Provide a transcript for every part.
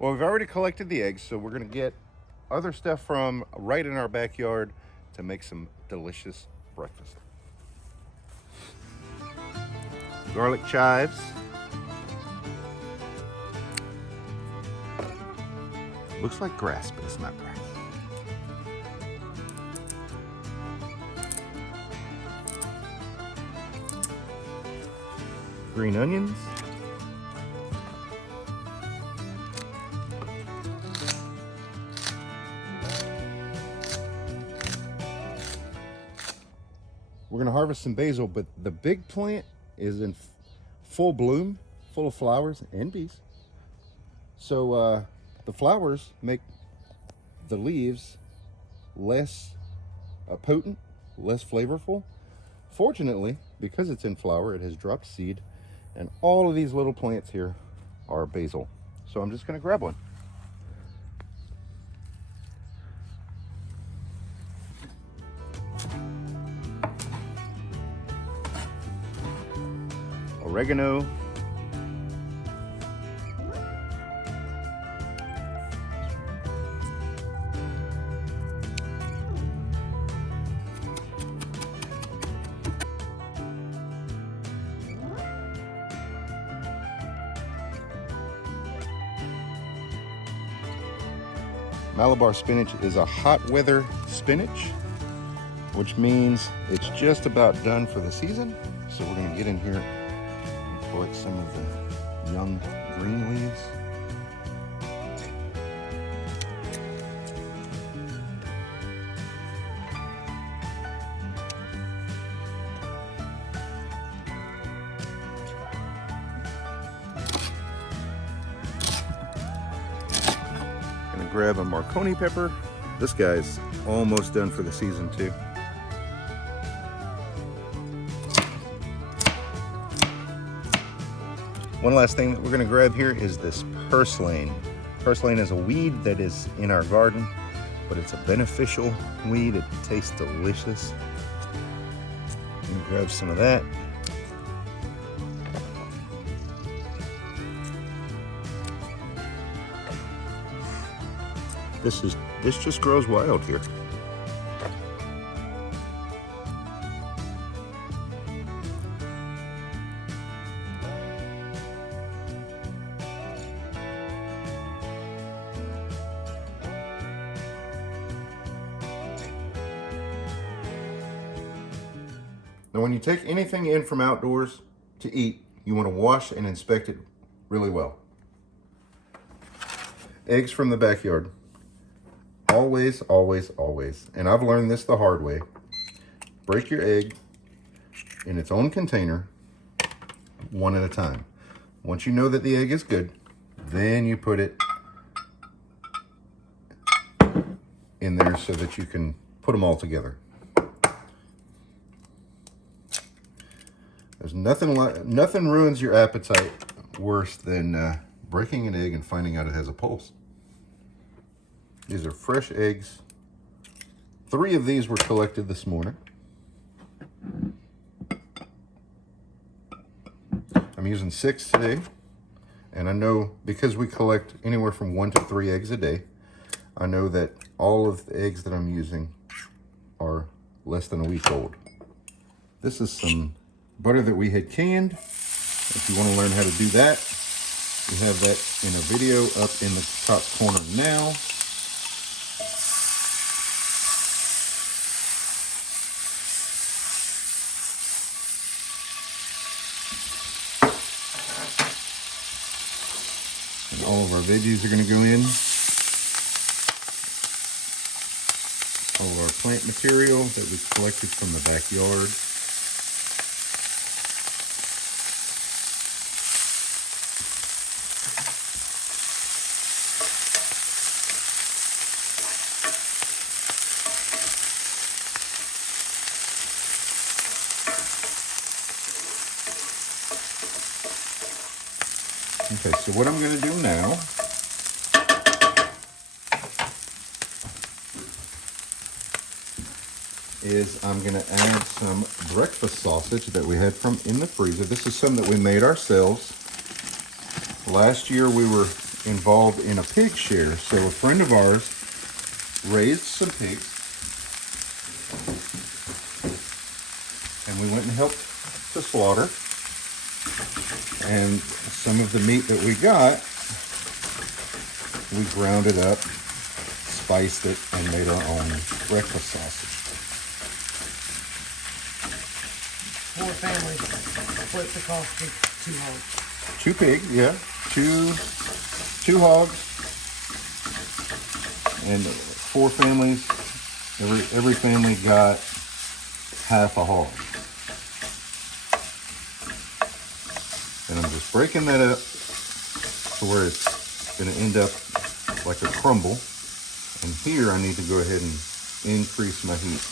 Well, we've already collected the eggs, so we're gonna get other stuff from right in our backyard to make some delicious breakfast. Garlic chives. Looks like grass, but it's not grass. Green onions. We're gonna harvest some basil, but the big plant is in full bloom, full of flowers and bees. So the flowers make the leaves less potent, less flavorful. Fortunately, because it's in flower, it has dropped seed, and all of these little plants here are basil. So I'm just gonna grab one. Oregano. Malabar spinach is a hot weather spinach, which means it's just about done for the season. So we're gonna get in here and collect some of the young green leaves. Gonna grab a Marconi pepper. This guy's almost done for the season too. One last thing that we're going to grab here is this purslane. Purslane is a weed that is in our garden, but it's a beneficial weed. It tastes delicious. I'm going to grab some of that. This just grows wild here. Now, when you take anything in from outdoors to eat, you want to wash and inspect it really well. Eggs from the backyard. Always, always, always. And I've learned this the hard way. Break your egg in its own container, one at a time. Once you know that the egg is good, then you put it in there so that you can put them all together. There's nothing ruins your appetite worse than breaking an egg and finding out it has a pulse. These are fresh eggs. 3 of these were collected this morning. I'm using 6 today. And I know because we collect anywhere from 1 to 3 eggs a day, I know that all of the eggs that I'm using are less than a week old. This is some butter that we had canned. If you want to learn how to do that, we have that in a video up in the top corner now. And all of our veggies are going to go in. All of our plant material that we collected from the backyard. Okay, so what I'm going to do now is I'm going to add some breakfast sausage that we had from in the freezer. This is some that we made ourselves. Last year we were involved in a pig share. So a friend of ours raised some pigs, and we went and helped to slaughter. And some of the meat that we got, we ground it up, spiced it, and made our own breakfast sausage. 4 families split the cost of 2 hogs. 2 pigs, yeah. Two hogs. And 4 families. Every family got half a hog. And I'm just breaking that up to where it's going to end up like a crumble. And here I need to go ahead and increase my heat.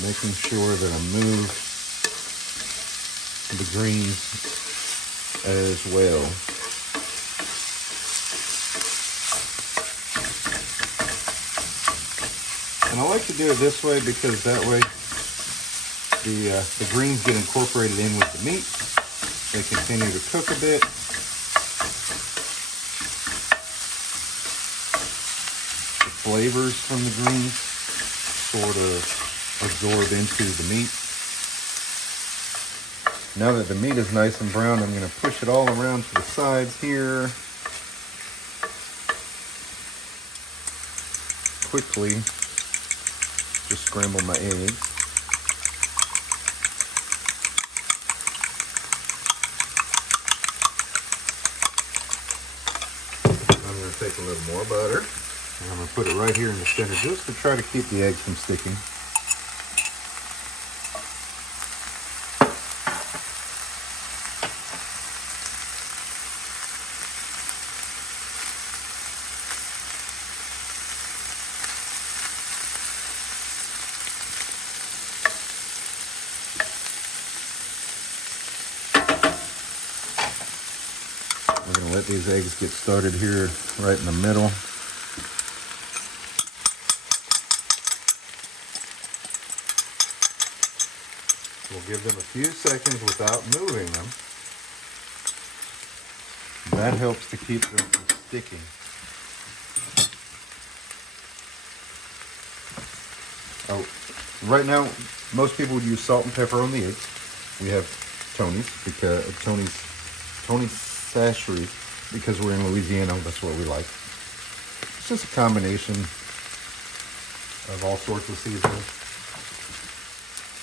Making sure that I move the greens as well. And I like to do it this way because that way the greens get incorporated in with the meat. They continue to cook a bit. The flavors from the greens sort of absorb into the meat. Now that the meat is nice and brown, I'm going to push it all around to the sides here. Quickly, just scramble my eggs. I'm going to take a little more butter, and I'm going to put it right here in the center just to try to keep the eggs from sticking. We're going to let these eggs get started here right in the middle. We'll give them a few seconds without moving them. That helps to keep them from sticking. Oh, right now, most people would use salt and pepper on the eggs. We have Tony's because Tony's Sachery, because we're in Louisiana. That's what we like. It's just a combination of all sorts of seasonings.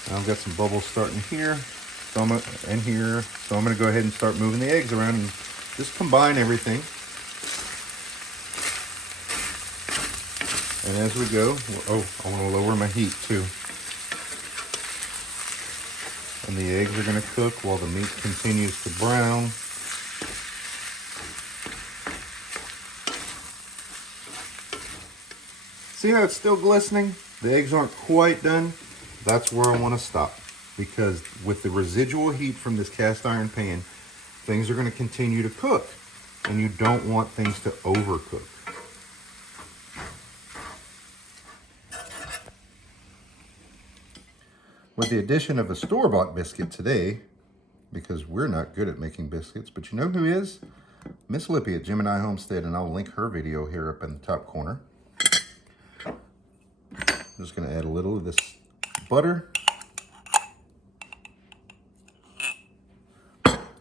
I've got some bubbles starting here, and here. So I'm going to go ahead and start moving the eggs around and just combine everything. And as we go, oh, I want to lower my heat too. And the eggs are going to cook while the meat continues to brown. See how it's still glistening? The eggs aren't quite done. That's where I want to stop, because with the residual heat from this cast iron pan, things are going to continue to cook, and you don't want things to overcook. With the addition of a store-bought biscuit today, because we're not good at making biscuits, but you know who is? Miss Lippy at Gemini Homestead, and I'll link her video here up in the top corner. I'm just going to add a little of this butter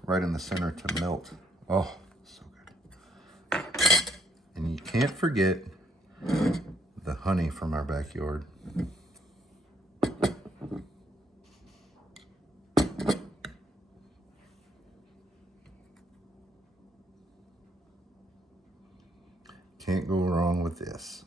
right in the center to melt. Oh, so good. And you can't forget the honey from our backyard. Can't go wrong with this.